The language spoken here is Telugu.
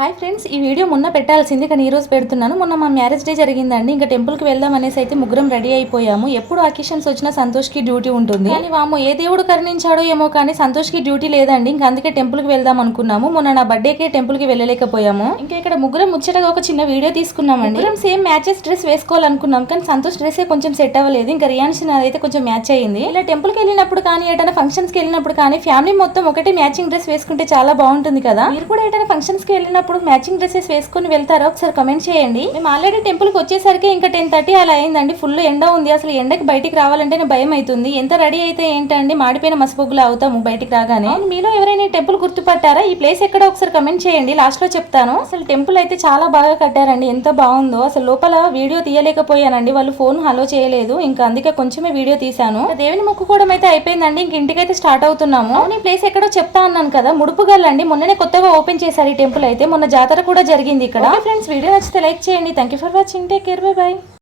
హాయ్ ఫ్రెండ్స్, ఈ వీడియో మొన్న పెట్టాల్సింది కానీ ఈ రోజు పెడుతున్నాను. మొన్న మా మ్యారేజ్ డే జరిగిందండి. ఇంకా టెంపుల్కి వెళ్దాం అనేసి అయితే ముగ్గురం రెడీ అయిపోయాము. ఎప్పుడు అకేషన్స్ వచ్చినా సంతోష్కి డ్యూటీ ఉంటుంది, కానీ వాము ఏ దేవుడు కరుణించాడో ఏమో కానీ సంతోష్కి డ్యూటీ లేదండి. ఇంకా అందుకే టెంపుల్కి వెళ్దాం అనుకున్నాము. మొన్న నా బర్త్డేకే టెంపుల్కి వెళ్ళలేకపోయాము. ఇంకా ఇక్కడ ముగ్గురం ముచ్చటగా ఒక చిన్న వీడియో తీసుకున్నామండి. ముగ్గురం సేమ్ మ్యాచెస్ డ్రెస్ వేసుకోవాలనుకున్నాం, కానీ సంతోష్ డ్రెస్సే కొంచెం సెట్ అవ్వలేదు. ఇంకా రియాన్షన్ అదైతే కొంచెం మ్యాచ్ అయ్యింది. ఇలా టెంపుల్కి వెళ్ళినప్పుడు కానీ ఏదైనా ఫంక్షన్స్కి వెళ్ళినప్పుడు కానీ ఫ్యామిలీ మొత్తం ఒకటే మ్యాచింగ్ డ్రెస్ వేసుకుంటే చాలా బాగుంటుంది కదా. మీరు కూడా ఏదైనా ఫంక్షన్స్కి వెళ్ళినప్పుడు మ్యాచింగ్ డ్రెస్సెస్ వేసుకుని వెళ్తారా? ఒకసారి కమెంట్ చేయండి. మేము ఆల్రెడీ టెంపుల్కి వచ్చేసరికి ఇంకా 10:30 అలా అయిందండి. ఫుల్ ఎండ ఉంది. అసలు ఎండకి బయటికి రావాలంటే భయం అవుతుంది. ఎంత రెడీ అయితే ఏంటండి, మాడిపోయిన మసిపొగ్గులు అవుతాము బయటికి రాగానే. మీలో ఎవరైనా టెంపుల్ గుర్తుపట్టారా? ఈ ప్లేస్ ఎక్కడ ఒకసారి కమెంట్ చేయండి, లాస్ట్ లో చెప్తాను. అసలు టెంపుల్ అయితే చాలా బాగా కట్టారండి, ఎంత బాగుందో. అసలు లోపల వీడియో తీయలేకపోయానండి, వాళ్ళు ఫోన్ హలో చేయలేదు. ఇంకా అందుకే కొంచెమే వీడియో తీసాను. దేవుని మొక్కుకోవడం అయితే అయిపోయిందండి. ఇంక ఇంటికైతే స్టార్ట్ అవుతున్నాము. ఈ ప్లేస్ ఎక్కడో చెప్తా అన్నాను కదా, ముడుపుగల్లండి. మొన్ననే కొత్తగా ఓపెన్ చేశారు ఈ టెంపుల్ అయితే. మొన్న జాతర కూడా జరిగింది ఇక్కడ. ఫ్రెండ్స్, వీడియో నచ్చితే లైక్ చేయండి. Thank you for watching. Take care, by by.